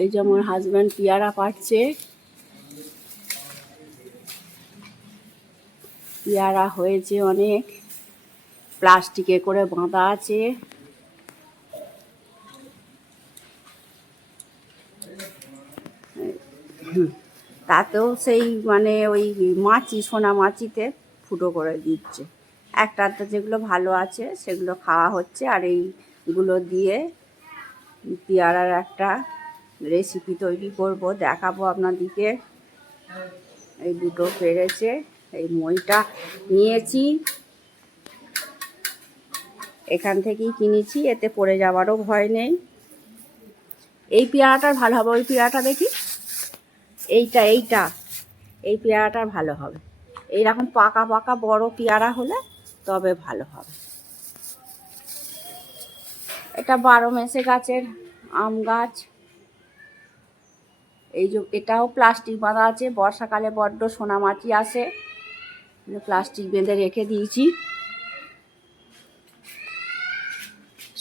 এই যে আমার হাজব্যান্ড পেয়ারা পাড়ছে। পেয়ারা হয়েছে অনেক, প্লাস্টিকে করে বাঁধা আছে। তাতেও সেই মানে ওই মাছি, সোনা মাছিতে ফুটো করে দিচ্ছে। একটা যেগুলো ভালো আছে সেগুলো খাওয়া হচ্ছে, আর এইগুলো দিয়ে পেয়ারার একটা রেসিপি তৈরি করব, দেখাবো আপনাদেরকে। এই দুটো পেরেছে, এই মইটা নিয়েছি, এখান থেকেই কিনেছি, এতে পড়ে যাওয়ারও ভয় নেই। এই পেয়ারাটার ভালো হবে, ওই পেয়ারাটা দেখি, এইটা এই পেয়ারাটার ভালো হবে। এইরকম পাকা পাকা বড় পেয়ারা হলে তবে ভালো হবে। এটা 12 মেসে গাছের আম গাছ। এই যে এটাও প্লাস্টিক বাঁধা আছে, বর্ষাকালে বড্ড সোনামাছি আসে, প্লাস্টিক বেঁধে রেখে দিয়েছি।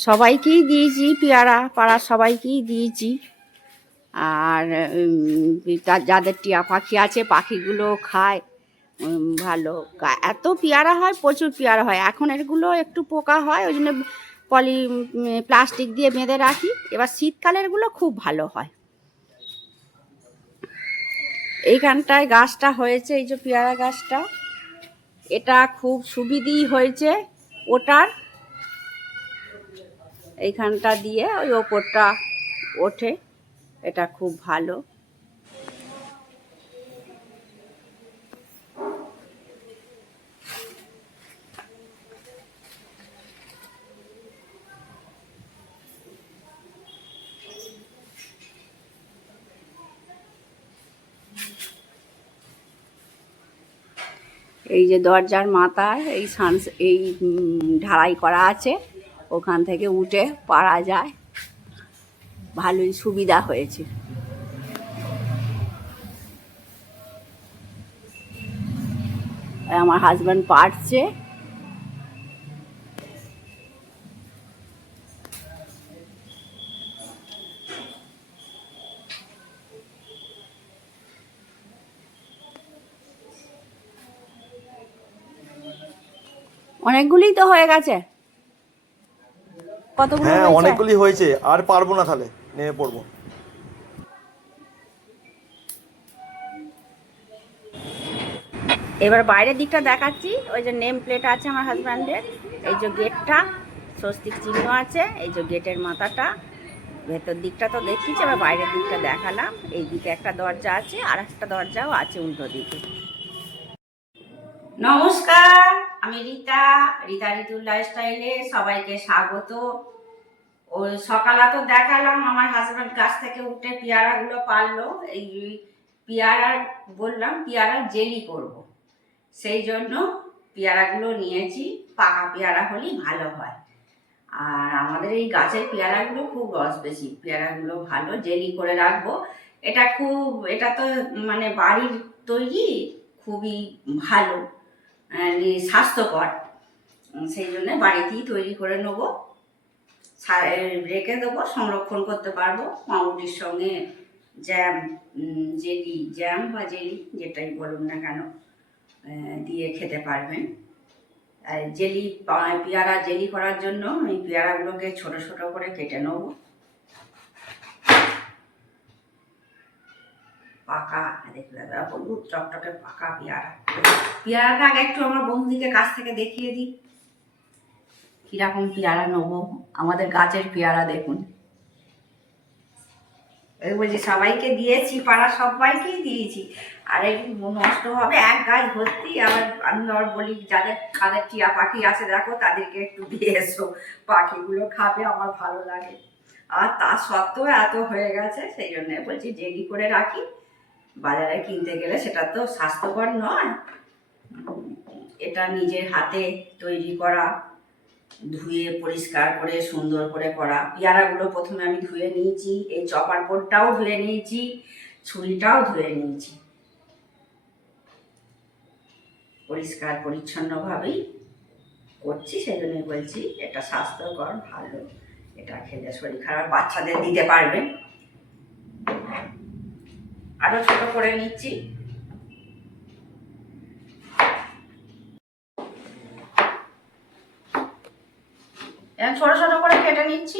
সবাইকেই দিয়েছি, পেয়ারা পাড়ার সবাইকেই দিয়েছি। আর যাদের টিয়া পাখি আছে, পাখিগুলো খায় ভালো। এত পেয়ারা হয়, প্রচুর পেয়ারা হয়। এখন এগুলো একটু পোকা হয়, ওই জন্য প্লাস্টিক দিয়ে বেঁধে রাখি। এবার শীতকালেরগুলো খুব ভালো হয়। এইখানটায় গাছটা হয়েছে, এই যে পেয়ারা গাছটা, এটা খুব সুবিধেই হয়েছে ওটার। এইখানটা দিয়ে ওই ওপরটা ওঠে, এটা খুব ভালো। এই যে দরজার মাথায় এই ঢালাই করা আছে, ওখান থেকে উঠে পারা যায়, ভালোই সুবিধা হয়েছে। আমার হাজব্যান্ড পারছে। অনেকগুলিই তো হয়ে গেছে। কতগুলো হ্যাঁ, হয়েছে? অনেকগুলি হয়েছে, আর পারবো না, তাহলে নেমে পড়বো। এবার বাইরের দিকটা দেখাচ্ছি। ওই যে নেম প্লেট আছে আমার হাজব্যান্ডের, এই যে গেটটা, স্বস্তিক চিহ্ন আছে, এই যে গেটের মাথাটা। ভেতর দিকটা তো দেখিয়েছি, এবার বাইরের দিকটা দেখালাম। এই দিকে একটা দরজা আছে, আর একটা দরজাও আছে উল্টো দিকে। নমস্কার, আমি রীতা ঋতুর লাইফস্টাইলে সবাইকে স্বাগত। ওই সকালে তো দেখালাম আমার হাজব্যান্ড গাছ থেকে উঠে পেয়ারাগুলো পারলো। এই পেয়ারার বললাম পেয়ারার জেলি করব, সেই জন্য পেয়ারাগুলো নিয়েছি। পাকা পেয়ারা হলেই ভালো হয়, আর আমাদের এই গাছের পেয়ারাগুলো খুব রস বেশি, পেয়ারাগুলো ভালো, জেলি করে রাখবো। এটা তো মানে বাড়ির তৈরি, খুবই ভালো, স্বাস্থ্যকর। সেই জন্য বাড়িতেই তৈরি করে নেবো, রেখে দেবো, সংরক্ষণ করতে পারবো। পাউরুটির সঙ্গে জ্যাম, জ্যাম বা জেলি যেটাই বলুন না কেন, দিয়ে খেতে পারবেন। পেয়ারা জেলি করার জন্য আমি পেয়ারাগুলোকে ছোট ছোট করে কেটে নেব। পাকা, দেখলে হলুদ চকটকে পাকা পেয়ারাটা আগে একটু আমার বন্ধুদিকে কাছ থেকে দেখিয়ে দিই কিরকম পেয়ারা নেবো। আমাদের গাছের পেয়ারা দেখুন, বলছি সবাইকে দিয়েছি, পাড়া সবাইকেই দিয়েছি। আর এই নষ্ট হবে, এক গাছ ভর্তি। আবার আমি বলি কাদের টিয়া পাখি আছে দেখো, তাদেরকে একটু দিয়ে এসো, পাখিগুলো খাবে, আমার ভালো লাগে। আর তা সত্ত্বেও এত হয়ে গেছে, সেই জন্য বলছি জেলি করে রাখি, বাজারে কিনতে গেলে সেটা তো স্বাস্থ্যকর নয়। এটা নিজের হাতে তৈরি করা, ধুয়ে পরিষ্কার করে সুন্দর করে করা। পেয়ারাগুলো প্রথমে আমি ধুয়ে নিয়েছি, এই চপার বোর্ডটাও ধুয়ে নিয়েছি, ছুরিটাও ধুয়ে নিয়েছি, পরিষ্কার পরিচ্ছন্নভাবেই করছি। সেই জন্যই বলছি এটা স্বাস্থ্যকর, ভালো, এটা খেলে শরীর খারাপ, বাচ্চাদের দিতে পারবেন। আরো ছোট করে নিচ্ছি। এরকম ছোট ছোট করে কেটে নিচ্ছি,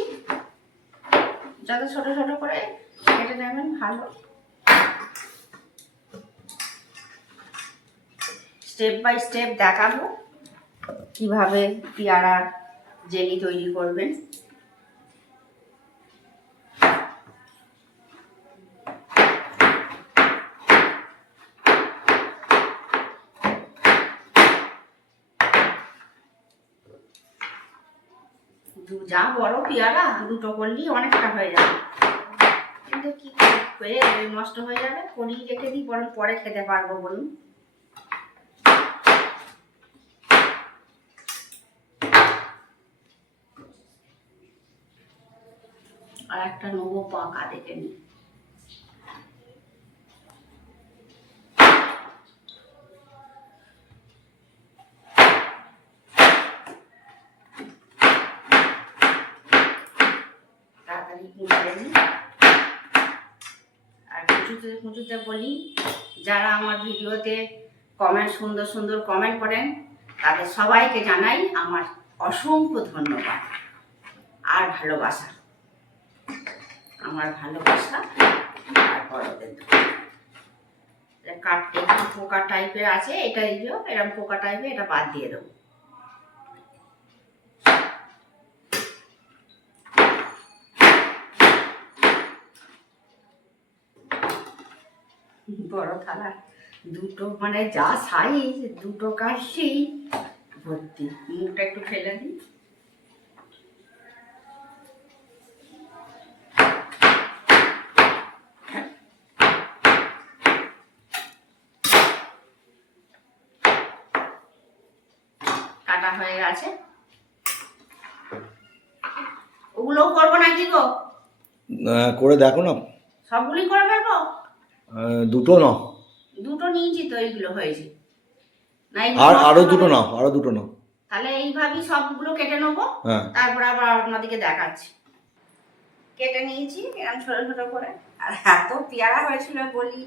যত ছোট ছোট করে কেটে নেবেন ভালো। স্টেপ বাই স্টেপ দেখাবো কিভাবে পেয়ারার জেলি তৈরি করবেন। যা বড় পেয়ারা দুটো করলেই অনেকটা হয়ে যাবে, কিন্তু কি হয়ে নষ্ট হয়ে যাবে, করিয়ে রেখে দিই, বরং পরে খেতে পারবো বলুন। আর একটা নেবো পাকা দেখে নিই। তাড়াতাড়ি কুঁচে নিই। আর কুচুতে বলি, যারা আমার ভিডিওতে সুন্দর সুন্দর কমেন্ট করেন তাদের সবাইকে জানাই আমার অসংখ্য ধন্যবাদ আর ভালোবাসা। আমার ভালোবাসা আর বড়দের কাটতে একটু পোকা টাইপের আছে, এটা দিও, এরকম পোকা টাইপের, এটা বাদ দিয়ে দেবো। বড় থালা দুটো, মানে যা সাইজ, দুটো কাশি ভর্তি। মুখটা একটু ফেলে দিই। কাটা হয়ে গেছে, ওগুলোও করবো নাকি গো? করে দেখো না। সবগুলি করে ফেলবো? দুটো নাও। দুটো নিয়েছি তো, এইগুলো হয়েছে না? আর আরো দুটো নাও, আরো দুটো নাও। তাহলে এইভাবেই সবগুলো কেটে নেবো, তারপর আবার আপনাদেরকে দেখাচ্ছি। কেটে নিয়েছি এরকম ছোট ছোট করে। আর এত পেয়ারা হয়েছিল বলি,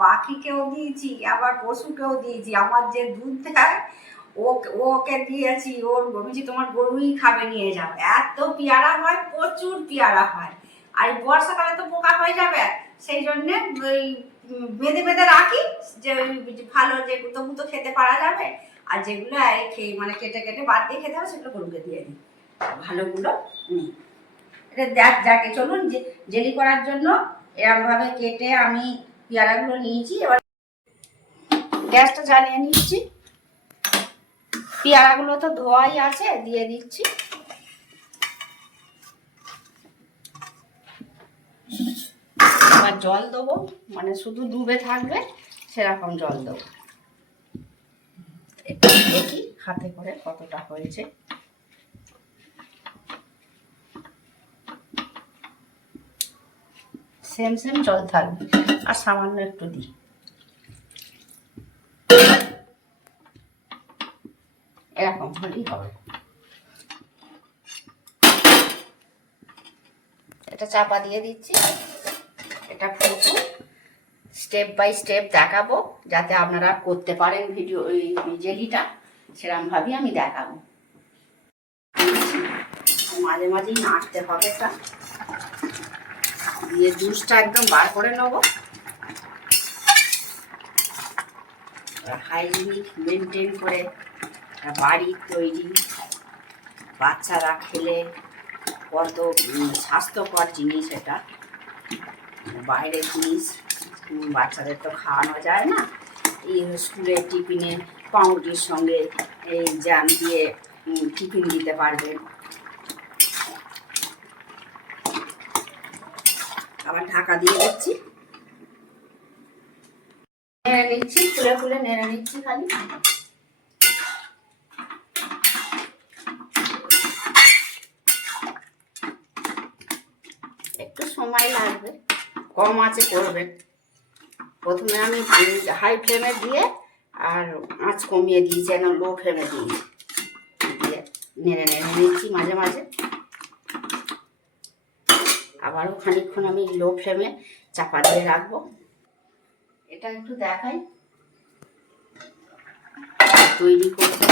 পাখিকেও দিয়েছি, আবার পশুকেও দিয়েছি। আমার যে দুধ দেয় ওকে দিয়েছি, ওর বলেছি তোমার গরুই খাবে, নিয়ে যাও। এত পেয়ারা হয়, প্রচুর পেয়ারা হয়। আর বর্ষাকালে তো পোকা হয়ে যাবে, সেই জন্যে ওই বেঁধে বেঁধে রাখি, যে ভালো যে গুঁতো গুঁতো খেতে পারা যাবে, আর যেগুলো খেয়ে মানে কেটে কেটে বাদ দিয়ে খেতে হবে সেগুলো গরুকে দিয়ে দিই। ভালোগুলো নিই। এটা যাকে চলুন জেলি করার জন্য এরকমভাবে কেটে আমি পেয়ারাগুলো নিয়েছি। এবার গ্যাসটা জ্বালিয়ে নিচ্ছি। পেয়ারাগুলো তো ধোয়াই আছে, দিয়ে দিচ্ছি। এবার জল দেবো, মানে শুধু ডুবে থাকবে সেরকম জল দেবো। একটু দেখি হাতে করে কতটা হয়েছে। সেম সেম জল থাকবে, আর সামান্য একটু দিই। এরকম হলেই হবে। এটা চাপা দিয়ে দিচ্ছি, এটা ফুটুক। স্টেপ বাই স্টেপ দেখাবো, যাতে আপনারা করতে পারেন ভিডিও এই জেলিটা, সেরকমভাবেই আমি দেখাবো। মাঝে মাঝেই নাড়তে হবে, এটা দিয়ে জুসটা একদম বার করে নেবো। হাইজিনিক মেনটেন করে, বাড়ির তৈরি, বাচ্চারা খেলে কত স্বাস্থ্যকর জিনিস এটা। বাইরের জিনিস বাচ্চাদের তো খাওয়ানো যায় না। এই স্কুলের টিফিনে পাউরুটির সঙ্গে এই জ্যাম দিয়ে টিফিন দিতে পারবেন। আবার ঢাকা দিয়ে দিচ্ছি, নেড়ে নিচ্ছি, খুলে খুলে নেড়ে নিচ্ছি খালি। একটু সময় লাগবে, কম আঁচে করবেন। প্রথমে আমি হাই ফ্লেমে দিয়ে আর আঁচ কমিয়ে দিয়েছি, একদম লো ফ্লেমে দিয়েছি, দিয়ে নেড়ে নেড়ে নিচ্ছি মাঝে মাঝে। আবারও খানিকক্ষণ আমি লো ফ্লেমে চাপা দিয়ে রাখবো। এটা একটু দেখাই, তৈরি করতে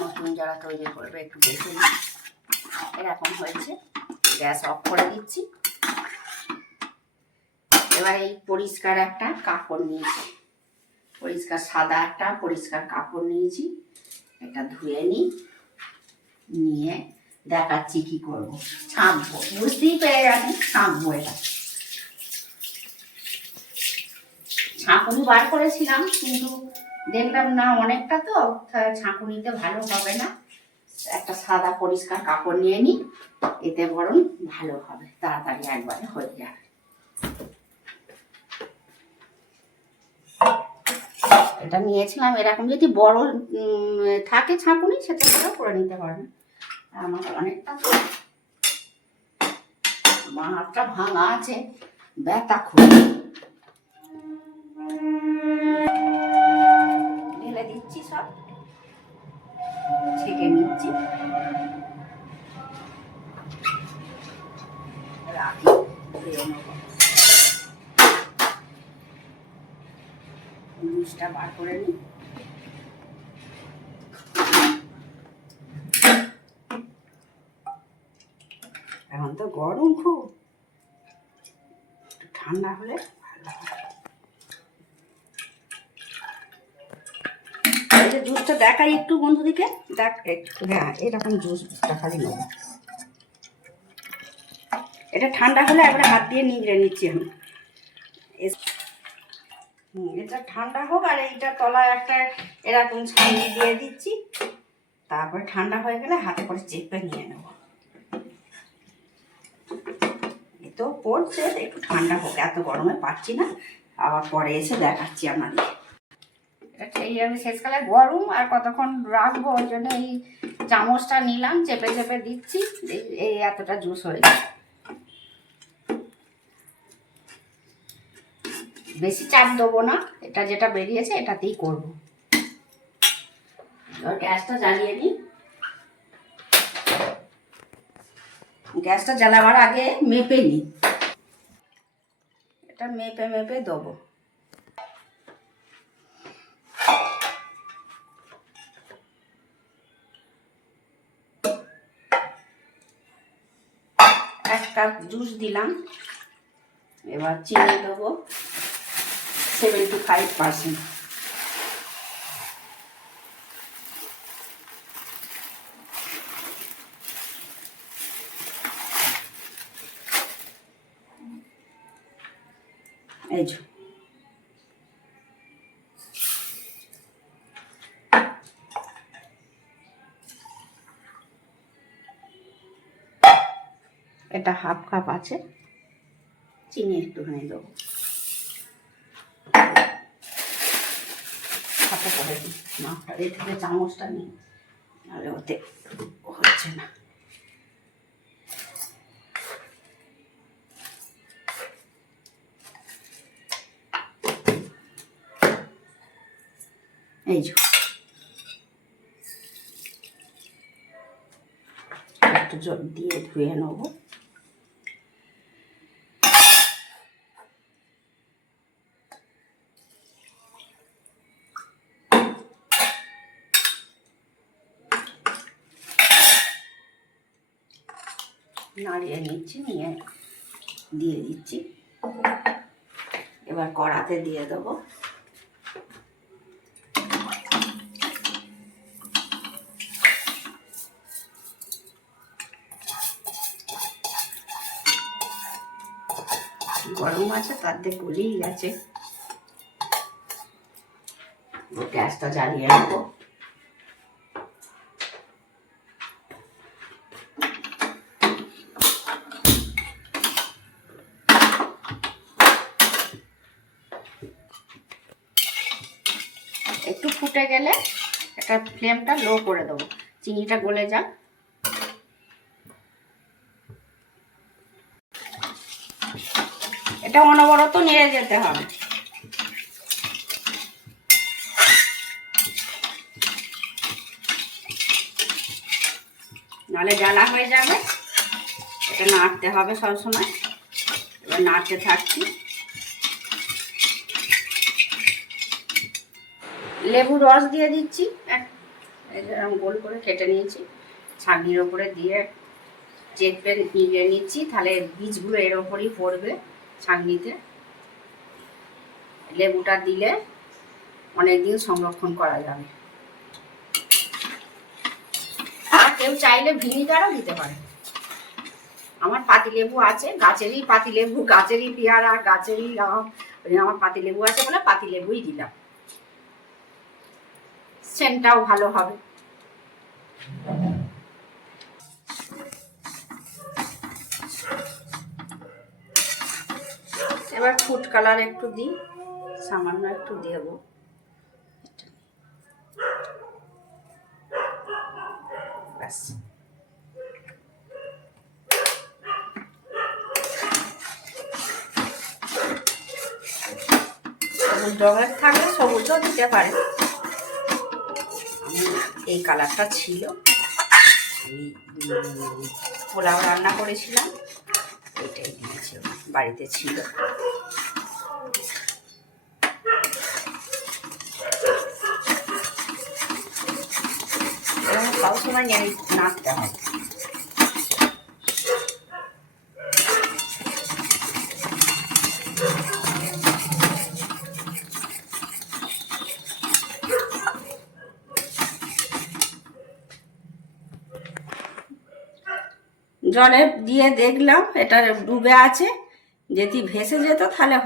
নতুন যারা তৈরি করবে একটু দেখে নিই। এরকম হয়েছে, গ্যাস অফ করে দিচ্ছি। এবার এই পরিষ্কার একটা কাপড় নিয়েছি, পরিষ্কার সাদা একটা পরিষ্কার কাপড় নিয়েছি, এটা ধুয়ে নিই, নিয়ে দেখাচ্ছি কি করব। ছাঁকবো, বুঝতেই পেরে গেছি ছাঁকবো। এটা ছাঁকুনি বার করেছিলাম কিন্তু দেখলাম না অনেকটা, তো ছাঁকুনিতে ভালো হবে না। একটা সাদা পরিষ্কার কাপড় নিয়ে নিই, এতে বরং ভালো হবে, তাড়াতাড়ি একবারে হয়ে যাবে। এটা নিয়েছিলাম, এরকম যদি বড় থাকে ছাঁকুনি সেটা করে নিতে পারবেন। আমার অনেকটা, আমার হাতটা ভাঙা আছে, ব্যথা খুব। ঢেলে দিচ্ছি, সব ছেঁকে নিচ্ছি, রাখি, ধুয়ে নেব। জুসটা বার করে নিই। এখন তো গরম খুব, একটু ঠান্ডা হলে ভালো হয়। এই যে জুসটা দেখাই একটু বন্ধুদিকে, দেখ একটু। হ্যাঁ, এরকম জুসটা খালি নেব। এটা ঠান্ডা হলে একবারে হাত দিয়ে নিংড়ে নিচ্ছি আমি। এটা ঠান্ডা হোক, আর এইটা তলায় একটা এরকম ছাঁকনি দিয়ে দিচ্ছি, তারপরে ঠান্ডা হয়ে গেলে হাতে করে চেপে নিয়ে নেব। এ তো পড়ছে, একটু ঠান্ডা হোক, এত গরমে পাচ্ছি না, আবার পরে এসে দেখাচ্ছি আপনাদের। এটা এই আমি শেষকালে গরম আর কতক্ষণ রাখবো, ওই জন্য এই চামচটা নিলাম, চেপে চেপে দিচ্ছি, এই এতটা জুস হয়ে যায়। বেশি চাপ দেবো না, এটা যেটা বেরিয়েছে এটাতেই করবো। গ্যাসটা জ্বালিয়ে নিই। গ্যাসটা জ্বালাবার আগে মেপে নিই, এটা মেপে মেপে দেবো। এক কাপ জুস দিলাম, এবার চিনি দেবো 75%। এই যে এটা হাফ কাপ আছে, চিনি একটুখানি দেবো, হাতে করে দিই। মাপটা এই থেকে চামচটা নিই, নাহলে ওতে হচ্ছে না। এই যে একটু জল দিয়ে ধুয়ে নেব। নাড়িয়ে নিচ্ছি, নিয়ে দিয়ে দিচ্ছি। এবার কড়াতে দিয়ে দেবো। গরম আছে, তার দিয়ে গলেই গেছে। গ্যাসটা জ্বালিয়ে নেবো। একটু ফুটে গেলে একটা ফ্লেমটা লো করে দেবো, চিনিটা গলে যাক। এটা অনবরত নেড়ে যেতে হবে, নাহলে জ্বালা হয়ে যাবে। এটা নাড়তে হবে সবসময়। এবার নাড়তে থাকছি। লেবু রস দিয়ে দিচ্ছি, এরকম গোল করে কেটে নিয়েছি, ছাঁকনির ওপরে দিয়ে চেপে নিয়ে নিচ্ছি, তাহলে বীজগুলো এর ওপরই পড়বে ছাঁকনিতে। লেবুটা দিলে অনেকদিন সংরক্ষণ করা যাবে। আর কেউ চাইলে ভিনিগারও দিতে পারে। আমার পাতিলেবু আছে, গাছেরই পাতিলেবু, গাছেরই পেয়ারা, গাছেরই আম, আমার পাতিলেবু আছে বলে পাতিলেবুই দিলাম, সেন্টটাও ভালো হবে। এবার ফুড কালার একটু দিই, সামান্য একটু দেবো। ব্যাস, সবুজ রঙের থাকলে সবুজও দিতে পারে। আমি এই কালারটা ছিল, আমি পোলাও রান্না করেছিলাম, এটাই দিয়েছি, বাড়িতে ছিল। সবসময় নাড়তে হয়। জলে দিয়ে দেখলাম এটা ডুবে আছে, যদি ভেসে যেত তাহলে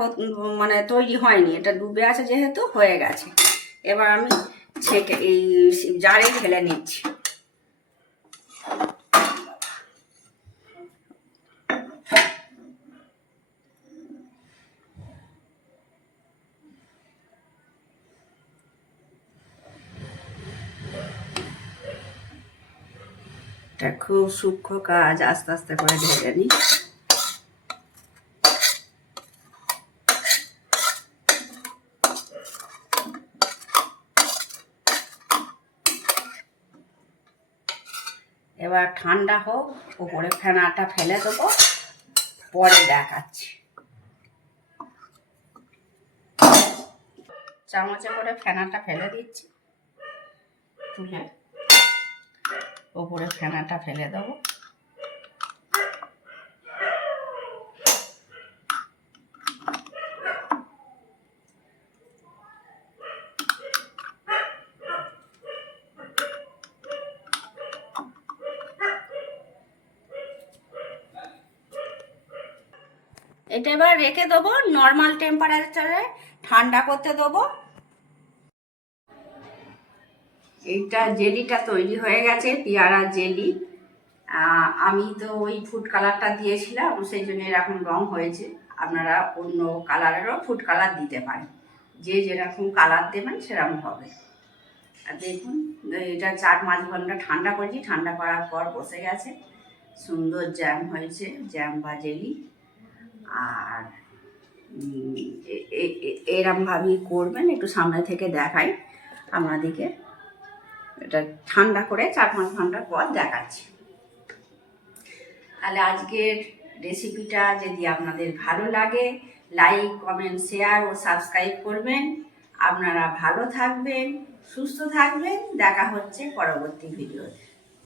মানে তৈরি হয়নি, এটা ডুবে আছে যেহেতু হয়ে গেছে। এবার আমি ছেঁকে এই জারে ঢেলে নিচ্ছি। এটা খুব সূক্ষ্ম কাজ, আস্তে আস্তে করে ঢেলে নিই। এবার ঠান্ডা হোক, উপরে ফেনাটা ফেলে দেবো, পরে দেখাচ্ছি। চামচে করে ফেনাটা ফেলে দিচ্ছি, তুলে উপরে ফেনাটা ফেলে দেবো। এটা এবার রেখে দেবো নর্মাল টেম্পারেচারে, ঠান্ডা করতে দেবো। এইটা জেলিটা তৈরি হয়ে গেছে, পেয়ারা জেলি। আমি তো ওই ফুড কালারটা দিয়েছিলাম, সেই জন্য এরকম রং হয়েছে। আপনারা অন্য কালারেরও ফুড কালার দিতে পারেন, যে যেরকম কালার দেবেন সেরকম হবে। আর দেখুন, এটা 4-5 ঘন্টা ঠান্ডা করেছি, ঠান্ডা করার পর বসে গেছে, সুন্দর জ্যাম হয়েছে, জ্যাম বা জেলি। আর এরমভাবেই করবেন, একটু সামনে থেকে দেখাই আপনাদেরকে। এটা ঠান্ডা করে 4-5 ঘন্টা পর দেখাচ্ছি। তাহলে আজকের রেসিপিটা যদি আপনাদের ভালো লাগে, লাইক, কমেন্ট, শেয়ার ও সাবস্ক্রাইব করবেন। আপনারা ভালো থাকবেন, সুস্থ থাকবেন। দেখা হচ্ছে পরবর্তী ভিডিওতে।